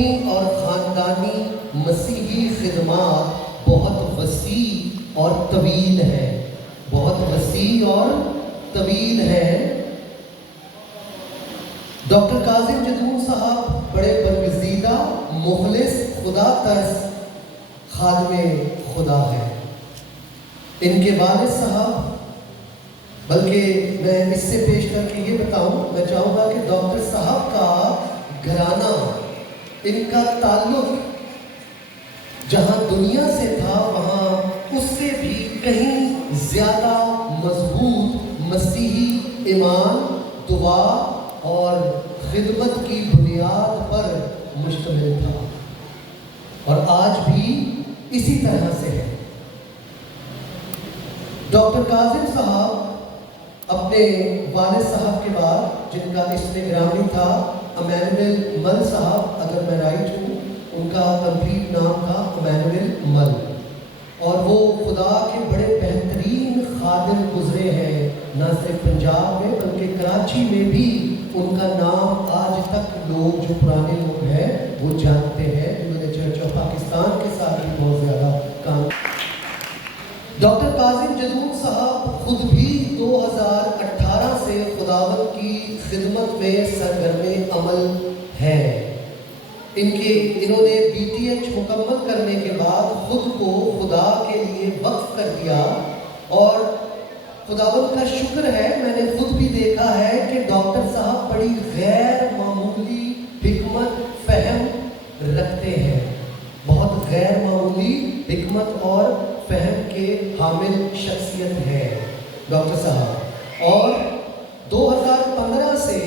اپنی اور خاندانی مسیحی خدمات بہت وسیع اور طویل ہیں، بہت وسیع اور طویل ہیں۔ ڈاکٹر کاظم جدون صاحب بڑے برگزیدہ، مخلص، خدا ترس خادم خدا ہیں۔ ان کے والد صاحب، بلکہ میں اس سے پیش کر کے یہ بتاؤں، میں چاہوں گا کہ ڈاکٹر صاحب کا گھرانہ، ان کا تعلق جہاں دنیا سے تھا وہاں اس سے بھی کہیں زیادہ مضبوط مسیحی ایمان، دعا اور خدمت کی بنیاد پر مشتمل تھا، اور آج بھی اسی طرح سے ہے۔ ڈاکٹر کاظم صاحب اپنے والد صاحب کے بعد، جن کا اسم گرامی تھا امانویل مل صاحب، اگر میں رائٹ ہوں، ان کا کمپلیٹ نام تھا امانویل مل، اور وہ خدا کے بڑے بہترین خادم گزرے ہیں، نہ صرف پنجاب میں بلکہ کراچی میں بھی ان کا نام آج تک لوگ جو پرانے لوگ ہیں وہ جانتے ہیں، جنہوں نے چرچ آف پاکستان کے ساتھ بھی بہت زیادہ کام۔ ڈاکٹر کاظم جدون صاحب خود بھی 2018 سے خداوند کی خدمت میں سرگرم عمل ہیں۔ انہوں نے BTH مکمل کرنے کے بعد خود کو خدا کے لیے وقف کر دیا، اور خداوند کا شکر ہے، میں نے خود بھی دیکھا ہے کہ ڈاکٹر صاحب بڑی غیر معمولی حکمت فہم رکھتے ہیں، بہت غیر معمولی حکمت اور فہم کے حامل شخصیت ہے ڈاکٹر صاحب۔ اور 2015 سے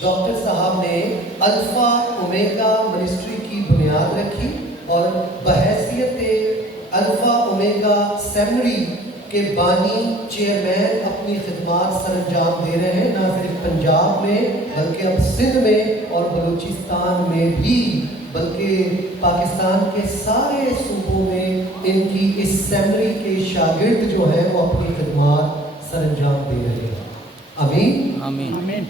ڈاکٹر صاحب نے الفا اومیگا منسٹری کی بنیاد رکھی، اور بحیثیت الفا اومیگا سیمنری کے بانی چیئرمین اپنی خدمات سر انجام دے رہے ہیں، نہ صرف پنجاب میں بلکہ اب سندھ میں اور بلوچستان میں بھی، بلکہ پاکستان کے سارے صوبوں میں ان کی اس سیمنری کے شاگرد جو ہیں وہ اپنی خدمات سر انجام دے رہے ہیں۔ آمین آمین۔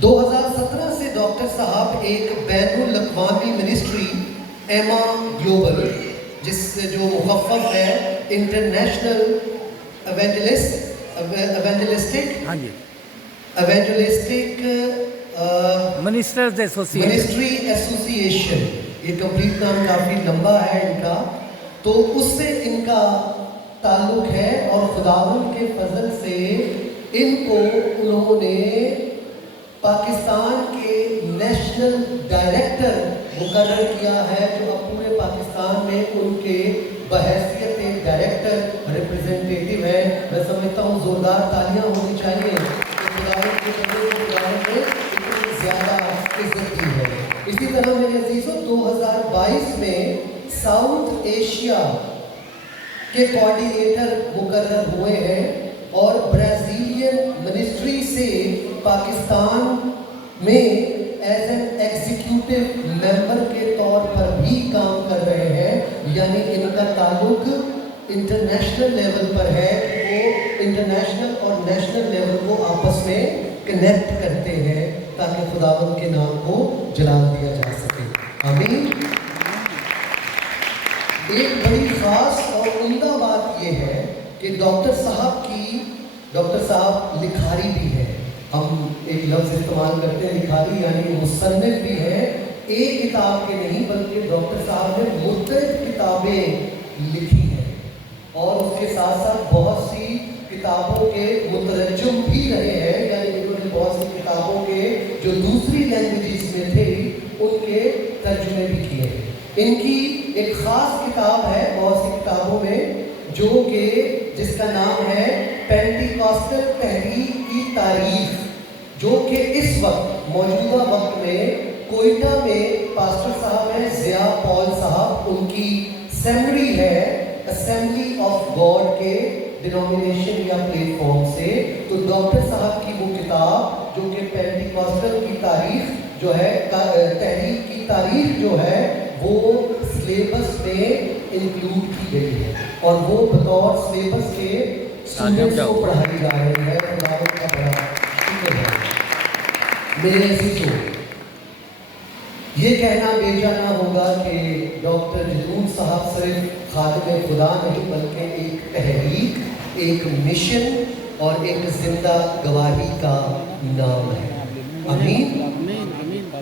2017 سے ڈاکٹر صاحب ایک بین الاقوامی منسٹری ایما گلوبل، جس سے جو مخفف ہے انٹرنیشنل ایونجلسٹک منسٹرز منسٹری ایسوسیشن، یہ کمپلیٹ نام کافی لمبا ہے ان کا، تو اس سے ان کا تعلق ہے، اور خداوند کے فضل سے ان کو انہوں نے پاکستان کے نیشنل ڈائریکٹر مقرر کیا ہے، جو اب پورے پاکستان میں ان کے بحیثیت ڈائریکٹر ریپرزنٹیٹیو ہے۔ میں سمجھتا ہوں زوردار تالیاں ہونی چاہیے کہ خداوند کے فضل سے خداوند نے اتنی زیادہ عزت دی ہے۔ اسی طرح میرے عزیزوں 2022 میں ساؤتھ ایشیا کے کوارڈینیٹر مقرر ہوئے ہیں، اور برازیلین منسٹری سے پاکستان میں ایز این ایگزیکیوٹیو ممبر کے طور پر بھی کام کر رہے ہیں، یعنی ان کا تعلق انٹرنیشنل لیول پر ہے، کہ وہ انٹرنیشنل اور نیشنل لیول کو آپس میں کنیکٹ کرتے ہیں تاکہ خداوند کے نام کو جلال دیا جا سکے۔ آمین۔ ایک بڑی خاص اور عمدہ بات یہ ہے کہ ڈاکٹر صاحب لکھاری بھی ہے، ہم ایک لفظ استعمال کرتے ہیں لکھاری، یعنی مصنف بھی ہے، ایک کتاب کے نہیں بلکہ ڈاکٹر صاحب نے مختلف کتابیں لکھی ہیں، اور اس کے ساتھ ساتھ بہت سی کتابوں کے مترجم بھی رہے ہیں، یعنی انہوں نے بہت سی کتابوں کے جو دوسری لینگویجز میں تھے ان کے ترجمے بھی کیے ہیں۔ ان کی ایک خاص کتاب ہے بہت سی کتابوں میں، جو کہ جس کا نام ہے پینٹیکاسٹل تحریک کی تاریخ، جو کہ اس وقت موجودہ وقت میں کوئٹہ میں پاسٹر صاحب ہیں ضیاء پال صاحب، ان کی سیمنری ہے اسمبلی آف گاڈ کے ڈینومینیشن یا پلیٹ فارم سے، تو ڈاکٹر صاحب کی وہ کتاب جو کہ پینٹیکاسٹل کی تاریخ جو ہے، تحریک کی تاریخ جو ہے، وہ سلیبس میں انکلوڈ کی گئی ہے، اور وہ بطور سلیبس کے اسٹوڈنٹس کو پڑھائی جا رہی ہے۔ خداوند کا بڑا شکر ہے۔ میرے عزیزوں، یہ کہنا بیجا نہ ہوگا صرف خادم خدا نہیں بلکہ ایک تحریک، ایک مشن اور ایک زندہ گواہی کا نام ہے۔ آمین۔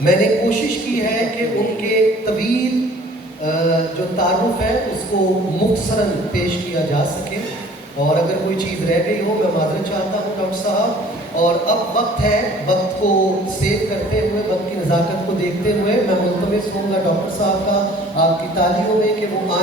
میں نے کوشش کی ہے کہ ان کے طویل جو تعارف ہے اس کو مختصراً پیش کیا جا سکے، اور اگر کوئی چیز رہ گئی ہو میں معذرت چاہتا ہوں ڈاکٹر صاحب۔ اور اب وقت ہے، وقت کو سیو کرتے ہوئے، وقت کی نزاکت کو دیکھتے ہوئے میں ملتمس ہوں گا ڈاکٹر صاحب کا آپ کی تالیوں میں کہ وہ آئیں۔